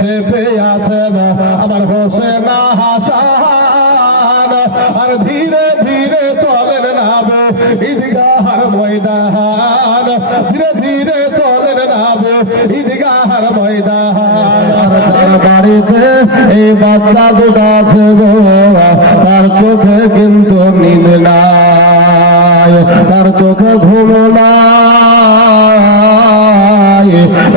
চেপে আছেন আমার হোসেন হাসান, আর ধীরে ধীরে চলেন নাবে ঈদগাহর ময়দান, ধীরে ধীরে চলেন নাবে ঈদগাহর ময়দান। তার বাড়িতে এই বাচ্চা দুটো আছে গো, তার চোখে কিন্তু নীল নাই, তার চোখে ঘুম নাই।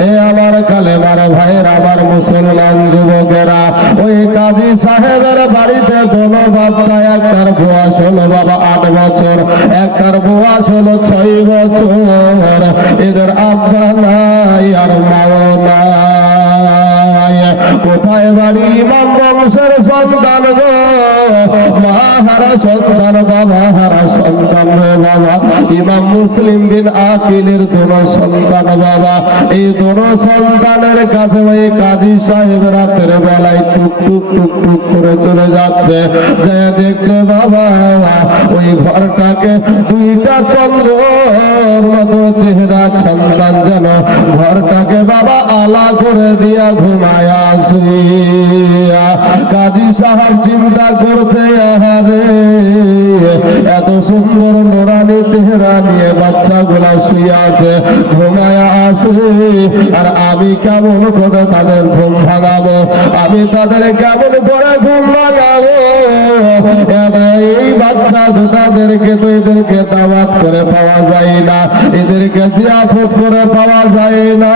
এ আমার কালেমার ভাইয়ের, আমার মুসলমান যুবকেরা, ওই কাজী সাহেবের বাড়িতে কোনো বাচ্চা, একটার বয়স হলো বাবা 8 বছর, একটার বয়স হলো 6 বছর। এদের আব্বা নাই আর মাও নাই। কোথায় বাড়ি? ইমাম বংশের সন্তান গো, মা হারা সন্তান, বাবা হারা সন্তান রে বাবা। ইমাম মুসলিম বিন আকিলের দোনো সন্তান বাবা। এই দোনো সন্তানের কাছে ওই কাজী সাহেব রাতের বেলায় টুক টুক টুক টুক করে চলে যাচ্ছে। দেখছে বাবা ওই ঘরটাকে দুইটা চন্দ্রর মতো চেহারা সন্তান যেন ঘরটাকে বাবা আলা করে দিয়া ঘুমায় আসি। কাজী সাহেব চিন্তা করতে, আহারে এত সুন্দর নোরানি চেহারা নিয়ে বাচ্চাগুলা শুয়ে আছে, ঘুমায় আসে, আর আমি কেমন করে তাদের ঘুম ভাঙাবো? আমি তাদের কেমন করে ঘুম ভাঙাবো? এই বাচ্চা দুটাদেরকে তো এদেরকে দাওয়াত করে পাওয়া যায় না, এদেরকে জিয়াফত করে পাওয়া যায় না।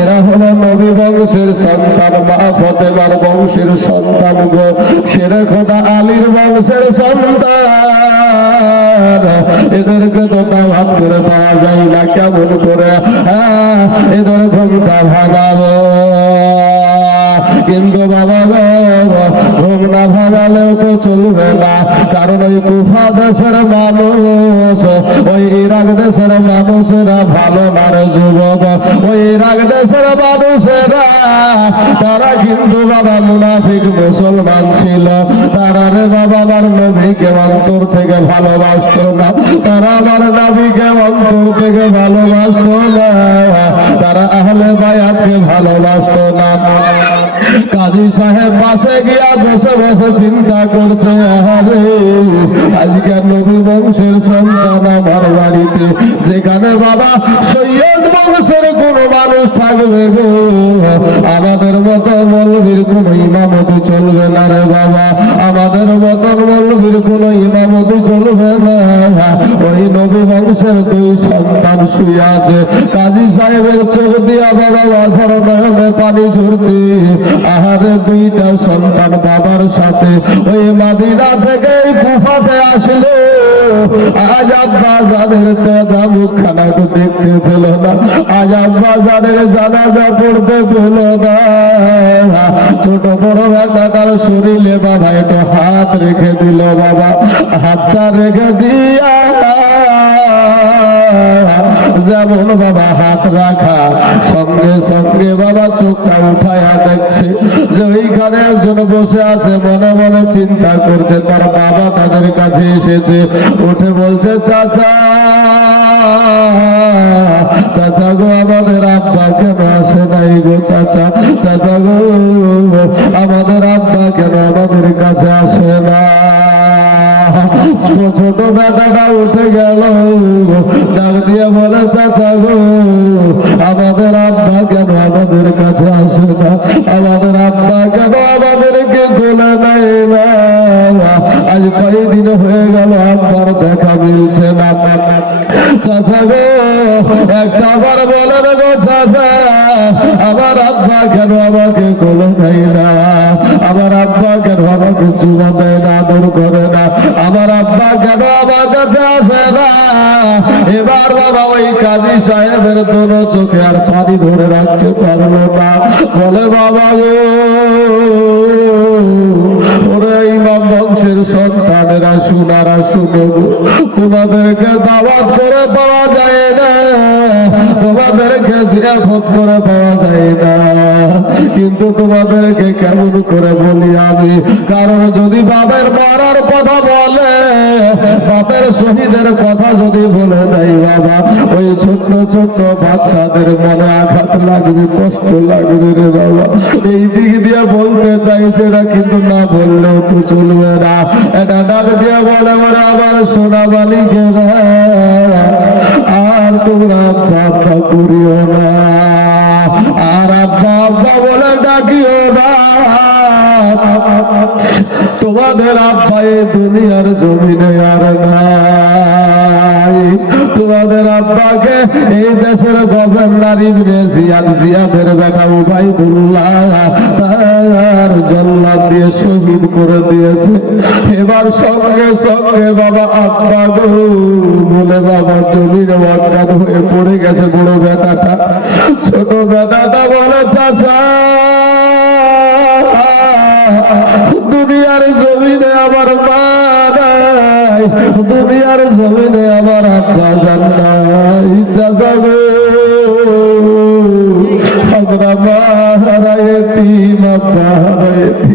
এরা হলো নবী বংশের সন্তান, মা ফাতেমার বংশের সন্তান গো, শেরে খোদা আলীর বংশের সন্তান। এদেরকে তো দাওয়াত করে পাওয়া যায় না, কেমন করে এদের ঘুমটা ভাগাবো? কিন্তু বাবা গো, ঘুম না ভাগালেও তো চলবে না, কারণ ওই কুফা দেশের মানুষ, ওই ইরাক দেশের মানুষেরা ভালো না রে যুবক। ওই ইরাক দেশের মানুষেরা তারা কিন্তু বাবা মুনাফিক মুসলমান ছিল, তারা রে বাবা আমার নবীকে অন্তর থেকে ভালোবাসত না, তারা আমার নবীকে অন্তর থেকে ভালোবাসত না, তারা আহলে বায়াতকে ভালোবাসত না। কাজী সাহেব পাশে গিয়া বসে বসে চিন্তা করছে, আরে আজকে নবী বংশের সন্তান আমার বাড়িতে, যেখানে বাবা সৈয়দ বংশের কোন মানুষ থাকবে গো, আমাদের মতো মৌলবীর কোন ইমামতি চলবে না রে বাবা, আমাদের মতো মৌলবীর কোন ইমামতি চলবে না। ওই নবী বংশের 2 সন্তান শুয়ে আছে, কাজী সাহেবের চোখ দিয়া বাবা অঝর নয়নে পানি ঝরছে। আহারে 2টা সন্তান বাবার সাথে ওই মাদিনা থেকে কুফাতে আসলো, আজ আব্বা যাদের তাজা মুখখানা তো দেখতে পেল না, আজ আব্বা যাদের জানাজা পড়তে পেল না। ছোট বড় একটা তার শরীরে বাবা একটু হাত রেখে দিল, বাবা হাতটা রেখে দিয়া যেমন বাবা হাত রাখা, সঙ্গে সঙ্গে বাবা চোখটা উঠায়া দেখছে যে ওইখানে একজন বসে আছে, মনে মনে চিন্তা করছে তার বাবা তাদের কাছে এসেছে। উঠে বলছে, চাচা চাচা গো, আমাদের আব্বা কেন আসে নাই গো? চাচা চাচা গো, আমাদের আব্বা কেন আমাদের কাছে আসে না? ছোট বেটাটা উঠে গেল, ডাক দিয়ে বলে, চাচা গো, আমাদের আব্বা কেন আমাদের কাছে আসে না? আমাদের আব্বা কেন আমাদেরকে কোলে নেয় না? আজ কয়েকদিন হয়ে গেল আব্বার দেখা মিলছে না। চাচা গো, একটা আবার বলে না গো, চাচা আমার আব্বা কেন আমাকে কোলে নেয় না? আমার আব্বা কেন আমাকে চুমা দেয় না, আদর করে না? আমার আব্বা কেন আমার কাছে আসে না? এবার বাবা ওই কাজী সাহেবের দোনো চোখে আর পানি ধরে রাখতে পারলো না, বলে, বাবা গো, ওরে ইমাম বংশের সন্তানেরা শুনারা শুনে, তোমাদেরকে দাওয়াত করে পাওয়া যায় না, তোমাদেরকে জিয়াফত করে পাওয়া যায় না, কিন্তু তোমাদেরকে কেমন করে বলি আমি, কারণ যদি বাপের মরার কথা বলে, বাপের শহীদের কথা যদি বলে দেয় বাবা, ওই ছোট্ট ছোট্ট বাচ্চাদের মনে আঘাত লাগবে, কষ্ট লাগবে রে বাবা। এই দিক দিয়ে বলতে চাইছে না, কিন্তু না বললেও তো চলবে না। এটা ডাক দিয়ে বলে বলে আবার সোনা বালিকে আর তোমরা আব্বা করিও না, আর আব্বা আব্বা বলে ডাকিও না। তোমাদের আব্বা এই দুনিয়ার জমিনে আর নাই। তোমাদের আব্বাকে এই দেশের গভর্নর ইবনে জিয়াদের বেটা উবাইদুল্লাহ তার জান্নাত দিয়ে শহীদ করে দিয়েছে। এবার সঙ্গে সঙ্গে বাবা আব্বা গো বলে বাবা জমির অজ্ঞান হয়ে পড়ে গেছে বড় বেটাটা। ছোট বেটাটা বলে চাচা দুনিয়ার জমিনে আমার মা নাই, দুনিয়ার জমিনে আমার আব্বা জান নাই। চাচা গো আমরা মা হারাইছি, আব্বা হারাইছি,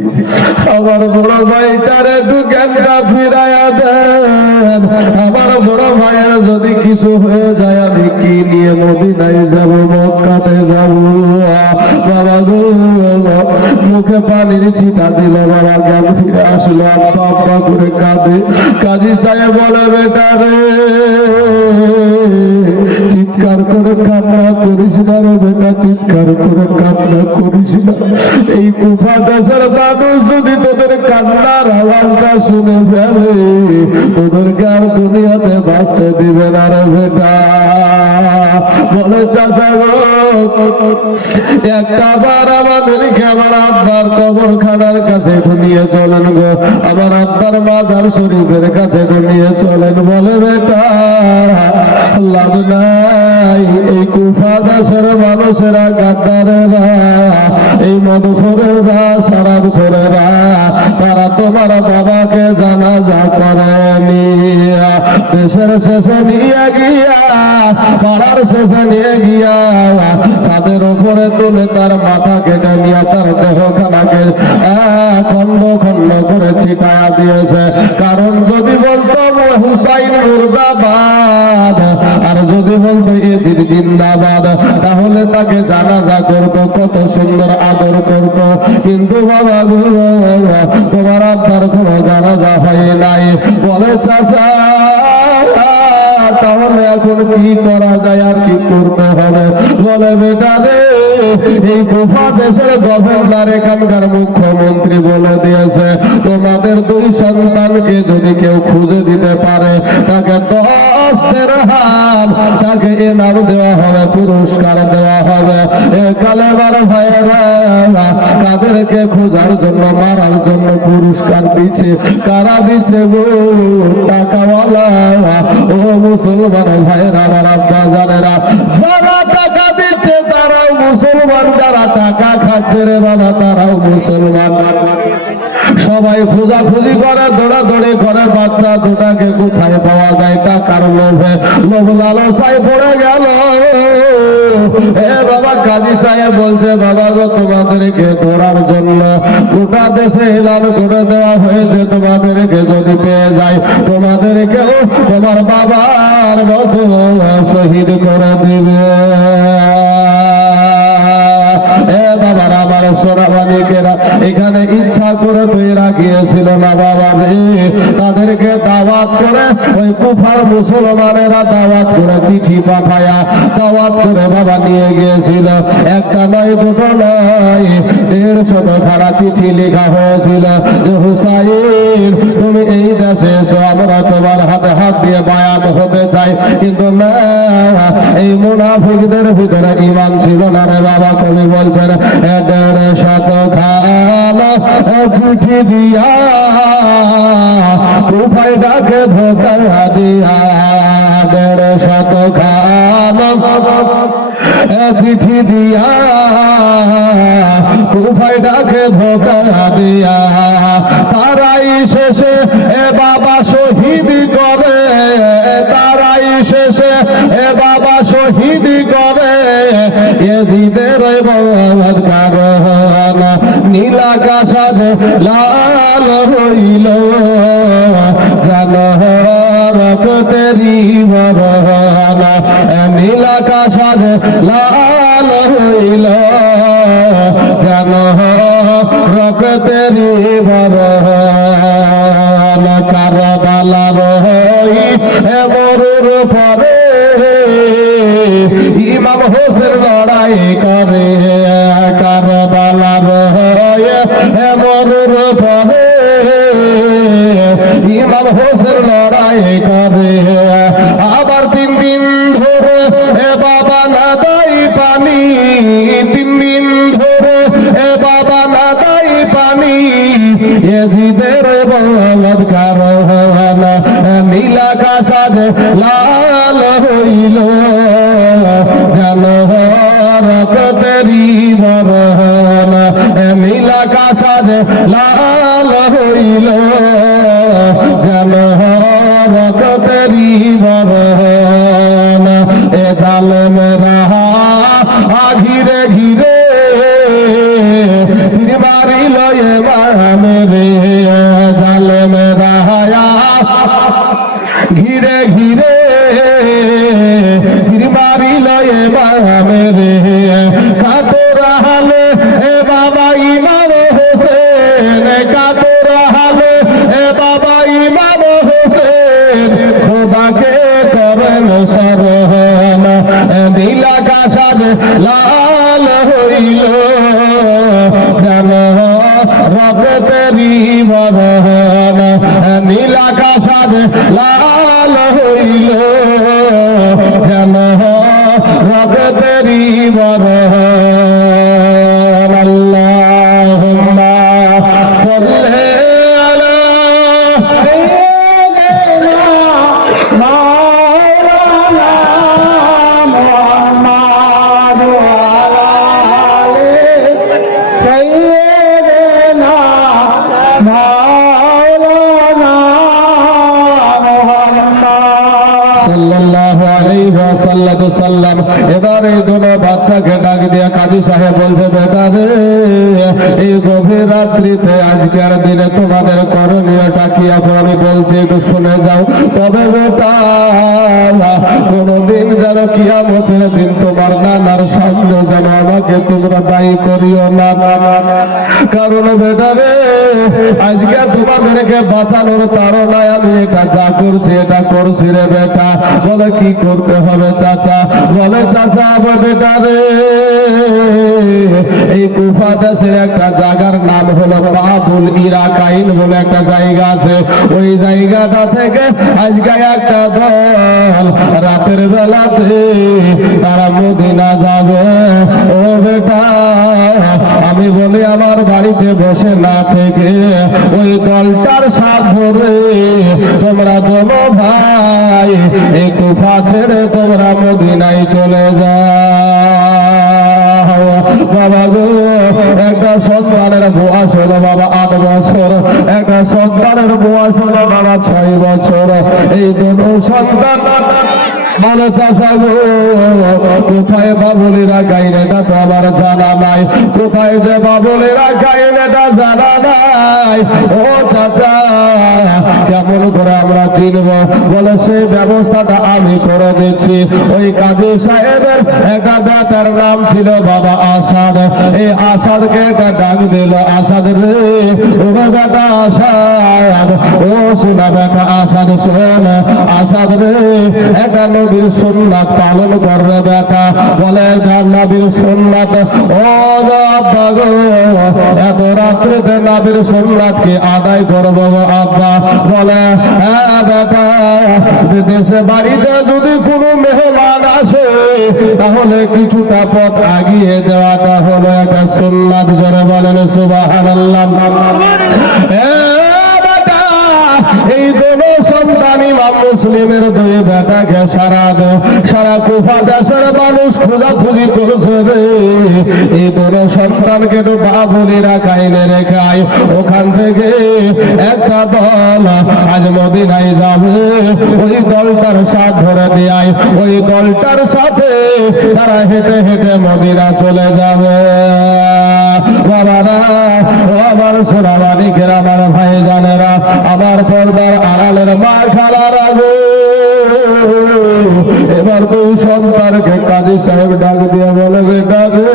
আমার বড় ভাইটার একটু জ্ঞানটা ফিরাইয়া দেন। আমার বড় ভাইয়ের যদি কিছু হয়ে যায় আমি কি নিয়ে মদিনায় যাব, মক্কাতে যাব। বাবা গো মুখে পানির ছিটা দিল, বাবা জ্ঞান ফিরে আসলো। আব্বা আব্বা করে কাঁদে। কাজী সাহেব বলে বেটা রে চিৎকার করে কান্না করিস না রে বেটা, চিৎকার করে কান্না করিস না। এই কুফা দেশের মানুষ যদি তোদের কান্নার আওয়াজটা শুনে ফেলে, তোদেরকে আর দুনিয়াতে বাঁচতে দিবে না রে বেটা। বলে চাচা গো একটা বার আমাদেরকে আমার আব্বার কবরখানার কাছে নিয়ে চলেন গো, আমার আব্বার মাজার শরীফের কাছে নিয়ে চলেন। বলে বেটা লাভ নাই, এই কুফা দেশের মানুষেরা গাদ্দারেরা, এই মধুখোরেরা শরাবখোরেরা, তারা তোমার বাবাকে জানাজা করেনি। দেশের শেষে নিয়ে গিয়া, পাড়ার শেষে নিয়ে গিয়া তাদের উপরে তুলে তার মাথা কেটে নিয়ে তার দেহখানাকে খন্ড খন্ড করে ছিটায়া দিয়েছে। কারণ যদি বলতো হুসাইন মুর্দাবাদ, আর যদি বলতো এজিদ জিন্দাবাদ, তাহলে তাকে জানাজা করতো, কত সুন্দর আদর করতো। কিন্তু বাবা তোমার আব্বার কোনো জানাজা হয় নাই। বলে চাচা তাহলে এখন কি করা যায়, আর কি করতে হবে? বলে বেটা রে এই কুফা দেশের গভর্নর এখানকার মুখ্যমন্ত্রী বলে দিয়েছে তোমাদের দুই সন্তানকে যদি কেউ খুঁজে দিতে পারে তাকে 10 দিরহাম তাকে ইনাম দেওয়া হবে, পুরস্কার দেওয়া হবে। এ কালেমার ভাইয়েরা তাদেরকে খোঁজার জন্য, মারার জন্য পুরস্কার দিচ্ছে। কারা দিচ্ছে গো? টাকাওয়ালা। ও মুসলমান ভাইয়েরা, আমার আব্বা জানেরা, যারা টাকা দিচ্ছে তারাও মুসলমান, যারা টাকা খাচ্ছে রে বাবা তারাও মুসলমান। সবাই খোঁজাখুঁজি করে, দৌড়াদৌড়ি করে, বাচ্চা দুটাকে কোথায় পাওয়া যায় টাকার লোভে, লোভ লালসায় পড়ে গেল। এ বাবা কাজী সাহেব বলছে বাবা গো তোমাদেরকে ধরার জন্য গোটা দেশে এলান করে দেওয়া হয়েছে, তোমাদেরকে যদি পেয়ে যায় তোমাদেরকেও তোমার বাবার মতো শহীদ করে দিবে। বাবার আমার সোনামানিকেরা এখানে ইচ্ছা করে তৈরা গিয়েছিল না বাবা রে, তাদেরকে দাওয়াত করে ওই কুফার মুসলমানেরা দাওয়াত করে চিঠি পাঠায়া দাওয়াত করে বাবা নিয়ে গিয়েছিল। একটা নয়, দুটো নয়, 150 খানা চিঠি লেখা হয়েছিল যে হুসাইন তুমি এই দেশে এসো, আমরা তোমার হাতে হাত দিয়ে বায়াত হতে চাই। কিন্তু না, এই মুনাফিকদের ভিতরে ঈমান ছিল না রে বাবা। কবি বলছেন 150 খানা চিঠি দিয়া কুফায় ডাকে ধোকা দিয়া, 150 খানা চিঠি দিয়া কুফায় ডাকে ধোকা দিয়া, তারাই শেষে এ বাবা শহীদ করে, তারাই শেষে এ বাবা শহীদ করে। এজিদের কারণ নীলা আকাশ লাল হইল যেন রক্তেরি বরহনা নীল আকাশ লাল হইল যেন রক্তেরি বরহনা কারবালার হই মরুর পরে ইমাম হোসেন লড়াই করে কারবালার হই মরুর পরে ইমাম হোসেন লড়াই করে আবার 3 দিন ধরে বাবা না দেয় পানি 3 দিন ধরে বাবা না দেয় পানি এজিদের বলৎকার হলো নীল আকাশ লাল হইল যেন রক্তেরি বরহনা নীল আকাশ লাল হইল যেন রক্তেরি বরহনা এ জালেমেরা ঘিরে ঘিরে মারিল মেরে জালেমেরা ঘিরে ঘিরে মারিল মেরে কাতর হালে বাবা ইমাম হোসেন কাতর হালে বাবা ইমাম হোসেন খোদাকে করেন শরণ নীল আকাশ লাল হইল যেন রক্তেরি বরহনা নীল আকাশ লাল হইল যেন রক্তেরি বরহনা আল্লাহুম্মা সাল্লি আলা সাইয়্যিদিনা মাওলানা মুহাম্মাদ ওয়া আলা আলি সাইয়্যিদিনা মাওলানা মুহাম্মাদ সাল্লাল্লাহু আলাইহি ওয়াসাল্লাম। এবারে কোনো বাচ্চাকে ডাক দিয়া কাজী সাহেব বলছে বেটা রে এই গভীর রাত্রিতে আজকের দিনে তোমাদের করণীয়টা কি এখন আমি বলছি একটু শুনে যাও তবে বেটা কোনদিন যেন কিয়ামতের দিন তোমার নানার সামনে যেন আমাকে তোমরা দায়ী করিও না কারণ বেটা রে আজকে তোমাদেরকে বাঁচানোর তাড়নায় আমি এটা যা করছি এটা করছি রে বেটা বলে কি করতে হবে চাচা বলে চাচা বেটা রে এই কুফা দেশের একটা জায়গার নাম হলো বাবুল ইরাকাইন বলে একটা জায়গা আছে ওই জায়গাটা থেকে আজকে একটা দল রাতের বেলাতে তারা মদিনা যাবে ও বেটা আমি বলি আমার বাড়িতে বসে না থেকে ওই দলটার সাথ ধরে তোমরা দোনো ভাই এই কুফা ছেড়ে তোমরা মদিনায় চলে যাও বাবা গো একটা সন্তানের বয়স হলো বাবা 8 বছর একটা সন্তানের বয়স হলো বাবা 6 বছর এই দুটো সন্তান ভালো চাষা গো কোথায় বাবুলেরা গাইন এটা তো আমার জানা নাই কোথায় যে বাবুলেরা গাইন এটা জানা নাই ও চাচা কেমন করে আমরা চিনব বলে সেই ব্যবস্থাটা আমি করে দিচ্ছি ওই কাজী সাহেবের একটা দাতার নাম ছিল বাবা আসাদ এই আসাদকে একটা ডাক দিল আসাদ রে ও বেটা আসাদ ও শোনা বেটা আসাদ শোন আসাদ রে একটা নবীর সুন্নাত পালন করবে বেটা বলে নবীর সুন্নাত ও আব্বা গো এত রাত্রিতে নবীর সুন্নাতকে আদায় করবো আব্বা বলে হ্যাঁ বেটা দেশে বাড়িতে যদি কোনো মেহমান আসে তাহলে কিছুটা পথ আগিয়ে দেওয়াটা হলো একটা সুন্নাত জোরে বলেন সুবহানাল্লাহ এই দোনো সন্তান ইমাম মুসলিমের 2 বেটাকে সারা কুফা দেশের মানুষ খোঁজাখুঁজি করছে রে এই দোনো সন্তানকে তো বাবুলিরা কাইনে রেখায় ওখান থেকে একটা দল আজ মদিনায় যাবে ওই দলটার সাথ ধরে দেয় ওই দলটার সাথে তারা হেঁটে হেঁটে মদিনা চলে যাবে বাবারা, ও আমার সোনা মানিকের, আমার ভাই জানেরা, আমার পর্দার আড়ালের মা খালারা গো, এবার তুই সন্তানকে কাজী সাহেব ডাক দিয়ে বলে, বেটা রে,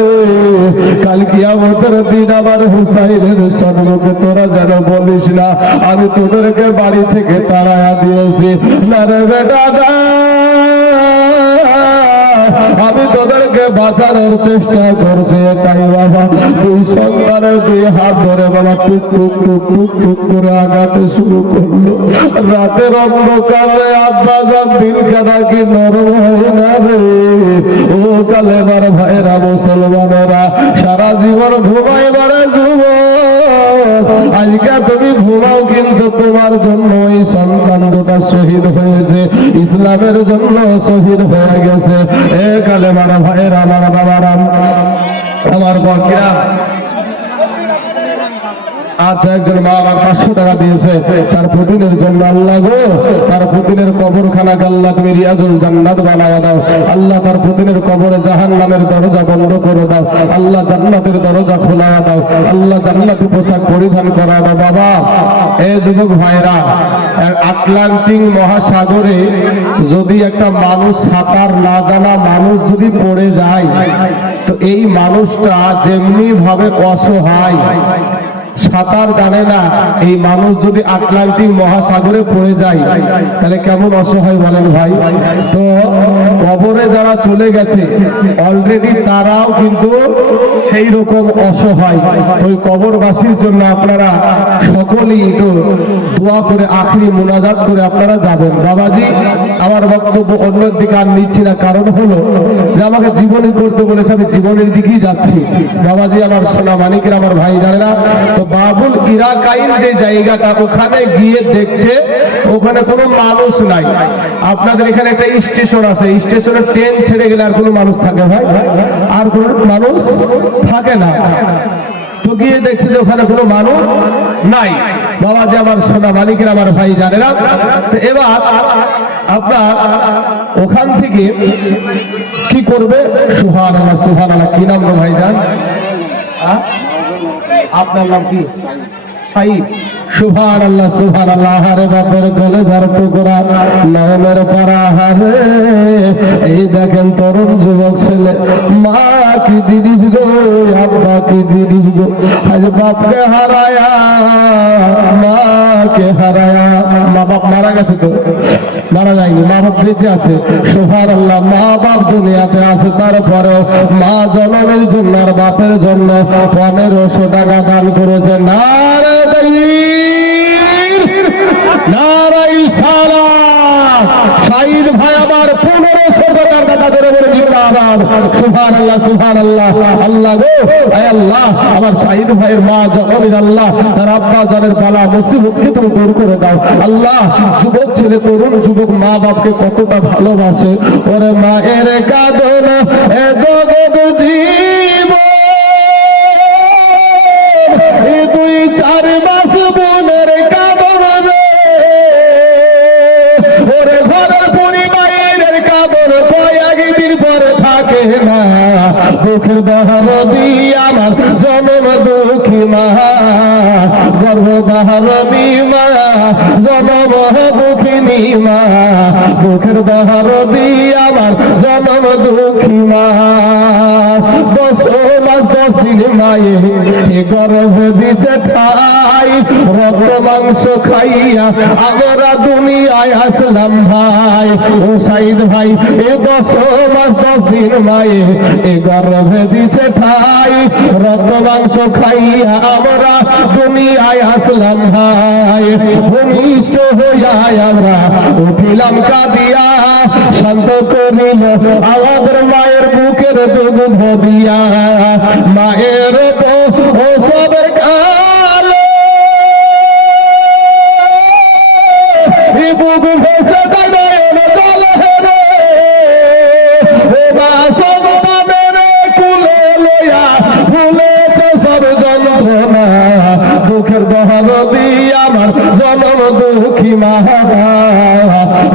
কাল কিয়ামতের দিন আমার হুসাইনের সম্মুখে তোরা যেন বলিস না আমি তোদেরকে বাড়ি থেকে তাড়ায়া দিয়েছি। না রে বেটা না, আমি তোদেরকে বাঁচানোর চেষ্টা করছি। তাই বাবা দুই সন্তানের দুই হাত ধরে বাবা টুক টুক টুক টুক টুক করে আগাতে শুরু করলো। রাতের অন্ধকারে আব্বা যান দিলখানা কি নরম হয় না রে? ও কালেমার ভাইরা মুসলমানেরা, সারা জীবন ঘুমাইবারে যুবক, আজকে তুমি ঘুমাও কিন্তু তোমার জন্য এই সন্তান দুটা শহীদ হয়েছে, ইসলামের জন্য শহীদ হয়ে গেছে। এ কালেমার ভাইরা, আমার বাবারা, আমার বকিরা, আচ্ছা একজন মা আমার 500 টাকা দিয়েছে তার প্রতিদিনের জন্য। আল্লাহ গো, তার প্রতিদিনের কবরখানাকে আল্লাহ তুমি রিয়াজুল জান্নাত বানায়া দাও। আল্লাহ তার প্রতিদিনের কবরে জাহান্নামের দরজা বন্ধ করে দাও। আল্লাহ জান্নাতের দরজা খোলা দাও। আল্লাহ জান্নাতি পোশাক পরিধান করা দাও। বাবা, এই যুবক ভাইরা, আটলান্টিক মহাসাগরে যদি একটা মানুষ সাঁতার না জানা মানুষ যদি পড়ে যায়, তো এই মানুষটা যেমনি ভাবে অসহায়, সাঁতার জানে না, এই মানুষ যদি আটলান্টিক মহাসাগরে পড়ে যায় তাহলে কেমন অসহায় বলেন ভাই? তো কবরে যারা চলে গেছে অলরেডি তারাও কিন্তু সেই রকম অসহায়। ওই কবরবাসীর জন্য আপনারা সকলেই একটু দোয়া করে আখরি মোনাজাত করে আপনারা যাবেন। বাবাজি, আমার বক্তব্য অন্যের দিকে আর নিচ্ছি না, কারণ হলো যে আমাকে জীবনী করতে বলেছে, আমি জীবনের দিকেই যাচ্ছি। বাবাজি, আমার সোনা মানিকের, আমার ভাই জানেরা, তো বাবুল ইরাকাইন যে জায়গাটা, ওখানে গিয়ে দেখছে ওখানে কোনো মানুষ নাই। আপনাদের এখানে একটা স্টেশন আছে, স্টেশনে ট্রেন ছেড়ে গেলে আর কোনো মানুষ থাকে ভাই? আর কোনো মানুষ থাকে না। তো গিয়ে দেখছে যে ওখানে কোনো মানুষ নাই। বাবা যে আমার সোনা মালিকের, আমার ভাই জানেরা, এবার আপনার ওখান থেকে কি করবে? সুবহানাল্লাহ, সুবহানাল্লাহ। কি নাম গো ভাইজান? আপনার নাম কি? সাইদ। সুবহানাল্লাহ, সুবহানাল্লাহ। হারে বাপের কলেজার টুকরা, নয়নের পারা হারে, এই দেখেন তরুণ যুবক ছেলে, মা কি জিনিস গো, আব্বা কি জিনিস গো, আজ বাপকে হারায়া, মাকে হারায়া। মা বাপ মারা গেছে তো? মারা যায়নি, মা বাপ বেঁচে আছে। সুবহানাল্লাহ, মা বাপ দুনিয়াতে আছে, তারপরেও মা জনমের জন্য আর বাপের জন্য 1500 টাকা দান করেছে। নারে তাকবীর, নারে ইসলাম। সাইদ ভাই আমার 1500 টাকার টাকা ধরে বলে জিন্দাবাদ। সুবহানাল্লাহ, সুবহানাল্লাহ। আল্লাহ গো, আয় আল্লাহ, আমার সাইদ ভাইয়ের মা জনমের, আল্লাহ তার আব্বা জানের বালা মুসিবতকে তুমি দূর করে দাও। আল্লাহ, যুবক ছেলে, তরুণ যুবক মা বাপকে কতটা ভালোবাসে। ওরে মায়ের কাঁদন এ জগৎ জীব, এই 2-4 মাস বোনের কাঁদন রে, ওরে ঘরের পরিবারের কাঁদন কয়েকদিন পরে থাকে না। দুঃখের দহরদি আমার জনম দুঃখী মা, গর্ভধারণী মা, জনম দুঃখিনী মা, দুঃখের দহরদি আমার জনম দুঃখী মা। 10 মাস 10 দিন মায়ে গর্ভে দিছে ঠাই, রক্ত মাংস খাইয়া আমরা দুনিয়ায় আসলাম ভাই। ও সাইদ ভাই, 10 মাস 10 দিন মায়ে গর্ভে দিছে ঠাই, রক্ত মাংস খাইয়া আমরা দুনিয়ায় আসলাম ভাই। ভূমিষ্ঠ হইয়া আমরা উঠিলাম কাঁদিয়া, শান্ত করিল আমাদের মায়ের বুকের দুধ দিয়া। মায়ের ও সবের কালে বুক ভেসে নয়ন জলে রে, ও মা সন্তানের কুলে লইয়া ভুলেছে সব যন্ত্রণা। দুঃখের দহরদি আমার জনম দুঃখী মা,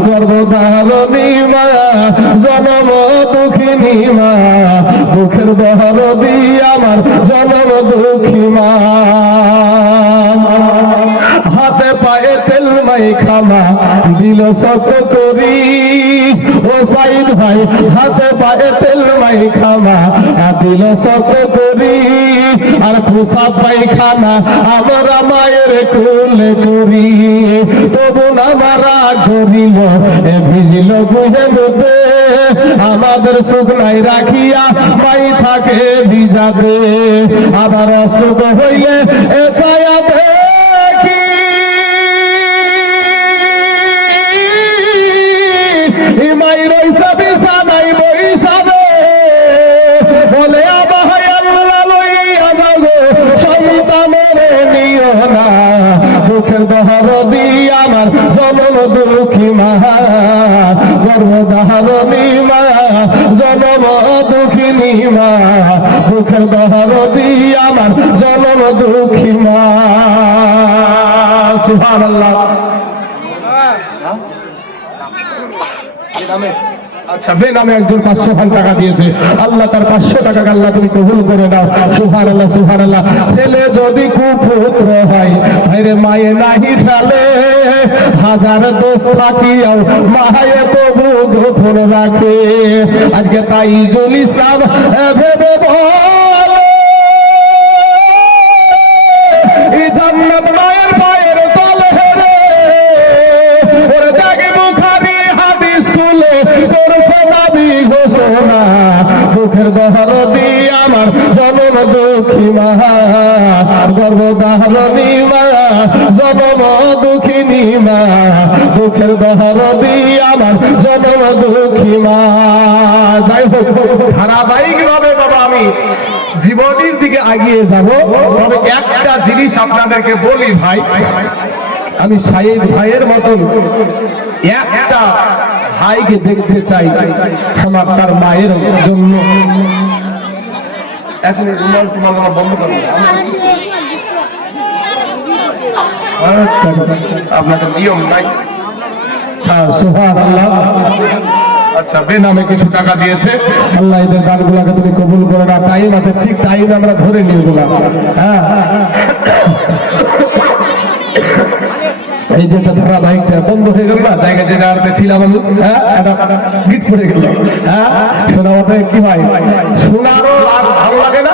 গর্ভধারণী মা, জনম দুঃখিনী মা, দুঃখের দরদি আমার জনম দুঃখী মা। হাতে পায়ে তেল মাই খামা দিল শত করি, ও সাইদ ভাই হাতে পায়ে তেল মাই খামা দিল শত করি, আর পোষা পায়খানা আমরা মায়ের কোলে করি, তবু না মারা করিল ভিজিল গুহে মধ্যে, আমাদের সুখ নাই রাখিয়া মাই থাকে ভিজাতে, আবার অসুখ হইলে এছায়া দেখি মাই রইসা বিছা নাই বইসাবে, বলে আবাহাই আল্লাহ লইয়া যাবো সন্তানের নিও না, দুঃখের দহরদি আমার জনম দুঃখী মা, গর্ভধারণী মা জনম দুঃখিনী মা, দুঃখের দহরদি আমার জনম দুঃখী মা। সুবহানাল্লাহ। আচ্ছা, বেনামে একজন 500 টাকা দিয়েছে, আল্লাহ তার 500 টাকাকে আল্লাহ তুমি কবুল করে নাও। সুবহানাল্লাহ সুবহানাল্লাহ। ছেলে যদি কুপুত্র হয় ভাইরে মায়ে নাহি ফেলে, হাজার দোষ রাখিয়াও মায়ে তবু গোপন রাখে, আজকে তাইজুল ইসলাম ভেবে বলে এই জান্নাত মায়ের পায়ের তলে রে, ওরে জাগে বুখারী হাদিস তুলে করছে নবী ঘোষণা, দুঃখের দহরদি আমার জনম দুঃখী মা, গর্ভধারণী মা জনম দুঃখিনী মা, দুঃখের দহরদি আমার জনম দুঃখী মা। যাই হোক, ধারাবাহিক ভাবে বাবা আমি জীবনের দিকে এগিয়ে যাব, তবে একটা জিনিস আপনাদেরকে বলি ভাই, আমি সাইদ ভাইয়ের মতন একটা ভাইকে দেখতে চাই আমার তার মায়ের জন্য। এখন রুমাল টুমাল বন্ধ করবো, আপনাদের নিয়ম নাই। হ্যাঁ, সুবহানাল্লাহ। আচ্ছা, বেনামে কিছু টাকা দিয়েছে, আল্লাহ এদের দানগুলাকে তুমি কবুল করো না। টাইম আছে, ঠিক টাইম আমরা ধরে নিয়ে গেলাম। হ্যাঁ, এই যে ধারাবাহিকটা বন্ধ হয়ে গেল না, জায়গা যে জায়গাতে ছিলাম আমি, হ্যাঁ একটা গিট পড়ে গেল। হ্যাঁ, শোনা মতো কি ভাই, শোনারও ভালো লাগে না,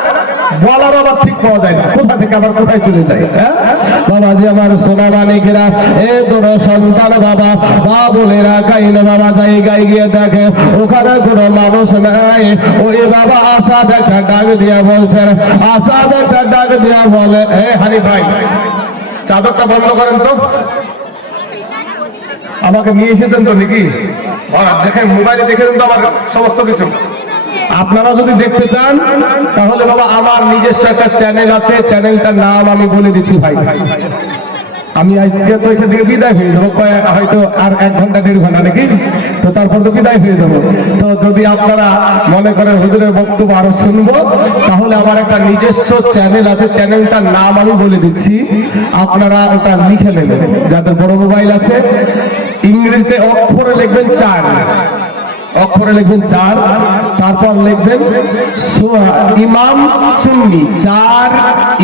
বলার আবার ঠিক পাওয়া যায় না, কোথা থেকে আবার কোথায় চলে যায়। হ্যাঁ বাবা যে আমার সোনা মানিকেরা, এ তোর সন্তান বাবা বা বলেরা কাইন বাবা জায়গায় গিয়ে দেখে ওখানে কোনো মানুষ নাই, ওই বাবা আসাদ একটা ডাক দিয়া বলছেন, আসাদ একটা ডাক দিয়া বলে, এ হানি ভাই চাদরটা বন্ধ করেন তো, আমাকে নিয়ে এসেছেন তো নাকি? দেখেন মোবাইলে দেখেছেন তো আমার সমস্ত কিছু। আপনারা যদি দেখতে চান তাহলে বাবা আমার নিজস্ব একটা চ্যানেল আছে, চ্যানেলটার নাম আমি বলে দিচ্ছি ভাই। আমি আজকে তো এখান থেকে বিদায় হয়ে যাবো, হয়তো আর 1 ঘন্টা 1.5 ঘন্টা নাকি, তো তারপর তো বিদায় হয়ে যাবো। তো যদি আপনারা মনে করেন হুজুরের বক্তব্য আরো শুনবো, তাহলে আমার একটা নিজস্ব চ্যানেল আছে, চ্যানেলটার নাম আমি বলে দিচ্ছি, আপনারা ওটা লিখে নেবেন। যাদের বড় মোবাইল আছে ইংরেজিতে অক্ষরে লিখবেন 4, অক্ষরে লিখবেন 4, তারপর লিখবেন ইমাম সুন্নি, 4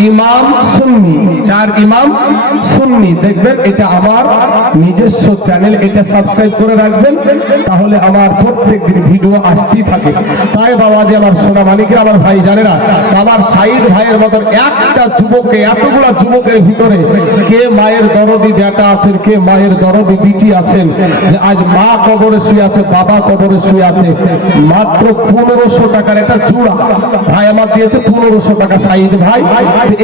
ইমাম সুন্নি, 4 ইমাম সুন্নি, দেখবেন এটা আমার নিজস্ব চ্যানেল, এটা সাবস্ক্রাইব করে রাখবেন, তাহলে আমার প্রত্যেক দিন ভিডিও আসতেই থাকে। তাই বাবা যে আমার সোনা মানিকের আমার ভাই জানেরা, আমার সাইদ ভাইয়ের মতন একটা যুবককে, এতগুলা যুবকের ভিতরে কে মায়ের দরদি বেটা আছেন, কে মায়ের দরদি দিদি আছেন, যে আজ মা কবরে শুয়ে আছে, বাবা কবরে শুয়ে আছে, মাত্র 1500 টাকার একটা চূড়া ভাই আমার দিয়েছে, 1500 টাকা সাইদ ভাই।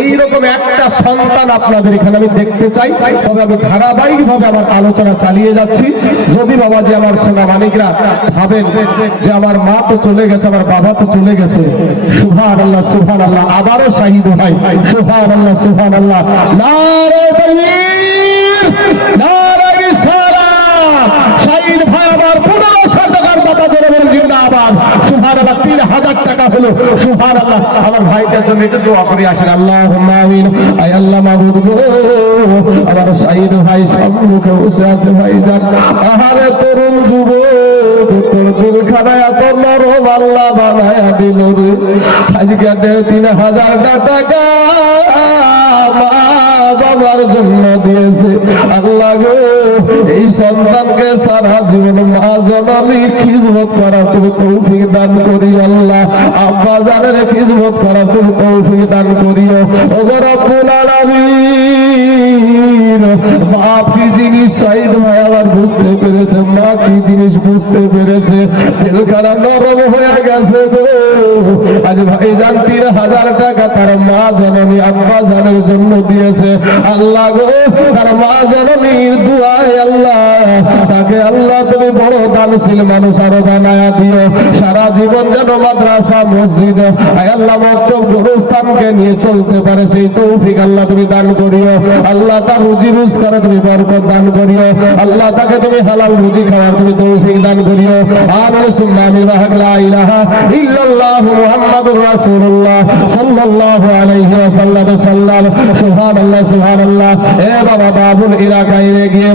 এইরকম একটা সন্তান আপনাদের এখানে আমি দেখতে চাই, তবে আমি ধারাবাহিক ভাবে আমার আলোচনা চালিয়ে যাচ্ছি। যদি বাবা যে আমার সোনা মানিকরা ভাবেন যে আমার মা তো চলে গেছে, আমার বাবা তো চলে গেছে, সুবহানাল্লাহ সুবহানাল্লাহ, আবারও শাহিদ ভাই, সুবহানাল্লাহ সুবহানাল্লাহ, নারে তাকবীর, নারে রিসালাত। শাহিদ ভাই আমার 1500 টাকার কথা বলে বলে জিন্দাবাদ, সুবহানাল্লাহ। 3000 টাকা হলো, সুবহানাল্লাহ। আমার ভাইটার জন্য একটু দোয়া করে আসেন, আল্লাহুম্মা আমিন। আয় আল্লাহ মাবুদ গো, আমার শাহিদ ভাই সম্মুখে বসে আছে ভাই, যাক আহারে তরুণ যুবক তোর দিলখানা এত নরম আল্লাহ বানায়া দিল রে। আজকে 3,000 টাকা মা বাবার জন্য দিয়েছে। আল্লাহ গো, এই সন্তানকে সারা জীবন মা জননী খিদমত করা তুমি তৌফিক দান করি আল্লাহ। আব্বা জানের খিদমত করা তুমি তৌফিক দান করিও ও রব্বুল আলামিন। বাপ কি জিনিস শহীদ ভাই আবার বুঝতে পেরেছে, মা কি জিনিস বুঝতে পেরেছে, দিলখানা নরম হয়ে গেছে গো। আজ ভাই জান 3,000 টাকা তার মা জননী আব্বা জানের জন্য দিয়েছে। আল্লাহ গো, তার মা জননীর দুয়ায় আল্লাহ তাকে আল্লাহ তুমি বড় দানশীল মানুষ আরো বানায়া দিও। সারা জীবন যেন মাদ্রাসা মসজিদ আল্লাহ মক্তব গুরুস্থানকে নিয়ে চলতে পারে সেই তৌফিক আল্লাহ তুমি দান করিও। আল্লাহ তার রুজি রোজগারে তুমি বরকত দান করিও। আল্লাহ তাকে তুমি হালাল রুজি খাওয়ার তুমি তৌফিক দান করিও। আমিন সুম্মা আমিন। লা ইলাহা ইল্লাল্লাহ মুহাম্মাদুর রাসূলুল্লাহ সাল্লাল্লাহু আলাইহি ওয়াসাল্লাম। সুবহানাল্লাহ সুবহানাল্লাহ। এ বাবা বাবুল এলাকায় গিয়ে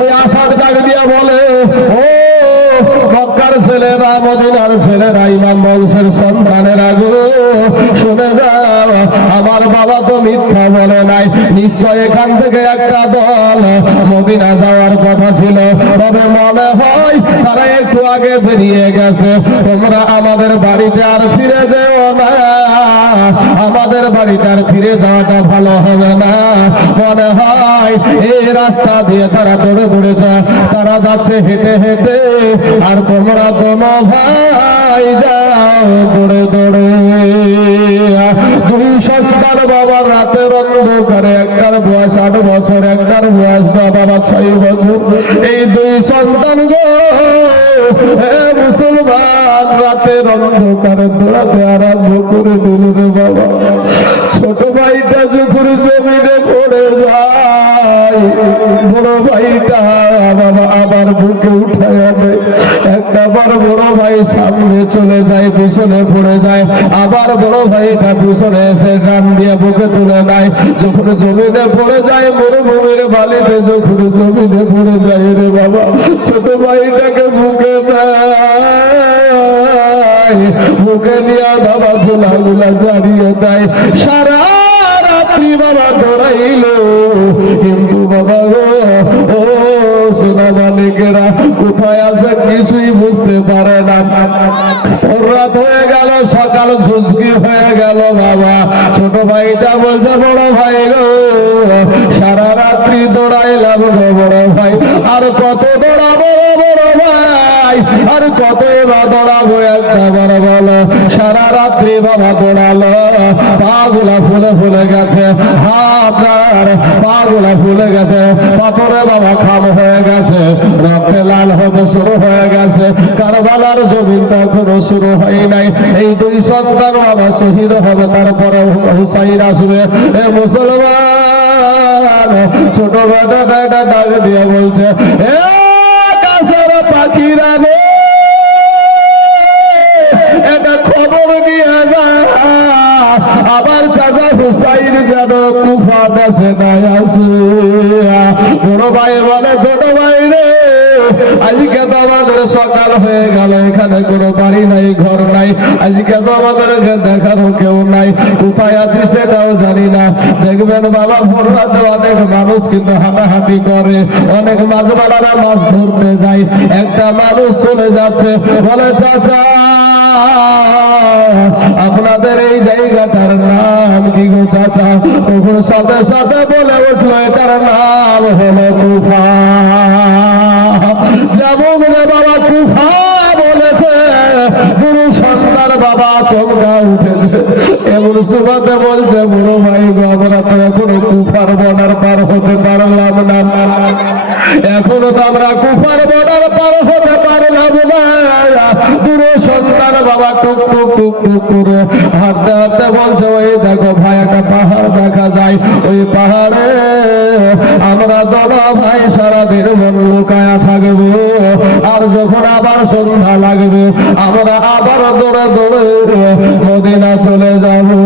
ওই আসাদ ডাক দিয়া বলে, ও মক্কার ছেলেরা, মদিনার ছেলেরা, ইমাম বংশের সন্তানেরা গো, শুনে যাও, আমার বাবা তো মিথ্যা বলে নাই। নিশ্চয় এখান থেকে একটা দল মদিনা যাওয়ার কথা ছিল, তবে মনে হয় তারা একটু আগে বেরিয়ে গেছে। তোমরা আমাদের বাড়িতে আর ফিরে যেও না, আমাদের বাড়িতে আর ফিরে যাওয়াটা ভালো হবে না। মনে হয় এই রাস্তা দিয়ে তারা দৌড়ে দৌড়ে যায়, তারা যাচ্ছে হেঁটে হেঁটে, আর তোমরা কোনো ভাই যাও দৌড়ে দৌড়ে। দুই সন্তান বাবা রাতের অন্ধকারে, একটার বয়স 8 বছর, একটার বয়স বাবা 6 বছর। এই দুই সন্তান গো হে মুসলমান রাতের অন্ধকারে দৌড়াতে আরম্ভ করে দিল রে বাবা। ছোট ভাইটা যখন জমিনে পড়ে যায়, বড় ভাইটা বাবা আবার বুকে উঠায় আনে। একবার বড় ভাই সামনে চলে যায়, পিছনে পড়ে যায়, আবার বড় ভাইটা পিছনে এসে গান দিয়ে বুকে তুলে নেয়। যখন জমিনে পড়ে যায়, মরুভূমির বালিতে যখন জমিনে পড়ে যায় রে বাবা, ছোট ভাইটাকে বুকে দেয়, বুকে নিয়ে বাবা গোলাগুলা জানিয়ে দেয়। সারা রাত্রি বাবা দৌড়াইল, কিন্তু বাবা ও সোনা মালিকেরা কোথায় আছে কিছুই বুঝতে পারে না। রাত হয়ে গেল, সকাল ঝুঁকি হয়ে গেল বাবা। ছোট ভাইটা বলছে, বড় ভাই গো সারা রাত্রি দৌড়াইলাম গো বড় ভাই, আর কত দৌড়াবো বড় ভাই, আর কত এবার দৌড়াবো একটা বড় বলো। সারা রাত্রি বাবা দৌড়ালো, পাগুলা ফুলে ফুলে গেছে, আপনার পাগুলা ফুলে গেছে, পাথরে বাবা খাম হয়ে গেছে, রক্তে লাল হতে শুরু হয়ে গেছে। কারবালার জমিন তখনও শুরু হয় নাই। এই দুই সন্তান বাবা শহীদ হবে, তারপরে হুসাইন আসবে। এ মুসলমান, ছোট বেটা ডাক দিয়ে বলছে, এ কাছের পাখিরা রে, এটা খবর দিয়ে যা আবার চাচা হুসাইন যেন কুফা দেশে নাই আসে। বড় ভাই বলে, ছোট ভাই রে আজকে তো আমাদের সকাল হয়ে গেল, এখানে কোনো বাড়ি নাই, ঘর নাই, আজকে তো আমাদেরকে দেখারও কেউ নাই, কোথায় আছি সেটাও জানি না। দেখবেন বাবা ভোর রাতে অনেক মানুষ কিন্তু হাঁটাহাঁটি করে, অনেক মাছবালারা মাছ ধরতে যায়। একটা মানুষ চলে যাচ্ছে, বলে চাচা আপনাদের এই জায়গাটার নাম কি গো চাচা? তখন সাথে সাথে বলে উঠলো, এটার নাম হলো কুফা। যেমন বাবা কুফা বলেছে, গুরু সন্তান বাবা চমকা উঠেছে। এমন সুবাদে বলছে, বড় ভাই গো আমরা তো এখনো কুফার বর্ডার পার হতে পারলাম না, এখনো তো আমরা কুফার বর্ডার পার হতে পারলাম না। গুরু সন্তান বাবা টুক টুক টুক টুক করে হাঁটতে হাঁটতে বলছে, ওই দেখো ভাই একটা পাহাড় দেখা যায়, ওই পাহাড়ে আমরা দাদা ভাই সারাদিন মন লুকায়া থাকবো, আর যখন আবার সন্ধ্যা লাগবে আমরা আবার দৌড়ে দৌড়ে মদিনা চলে যাবো।